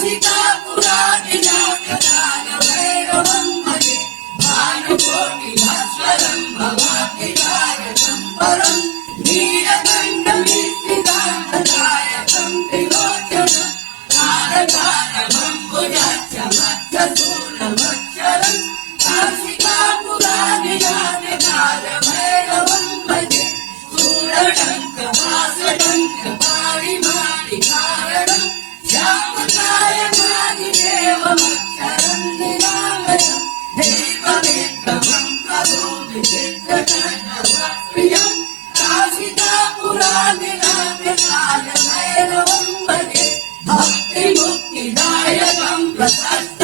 कासिकापुरादिनाथकालभैरवं भजे भानुकोटिभास्वरं भवाब्धिकारकं परं नीलकण्ठमित्तिकान्तदायकं त्रिलोचनं कालकालभम्बुजाक्षमक्षशूलभक्षरं कासिकापुरादिनाथकालभैरवं भजे शूलटङ्कपाशटङ्कपाणिमाणिकारणं श्यामकायमादिदेवमक्षरं निरामयं देवमेत्तमं प्रभो विचित्रकर्णप्रियं कासिकापुरादिनाथकालभैरवं भजे भक्तिमुक्तिदायकं प्रशस्त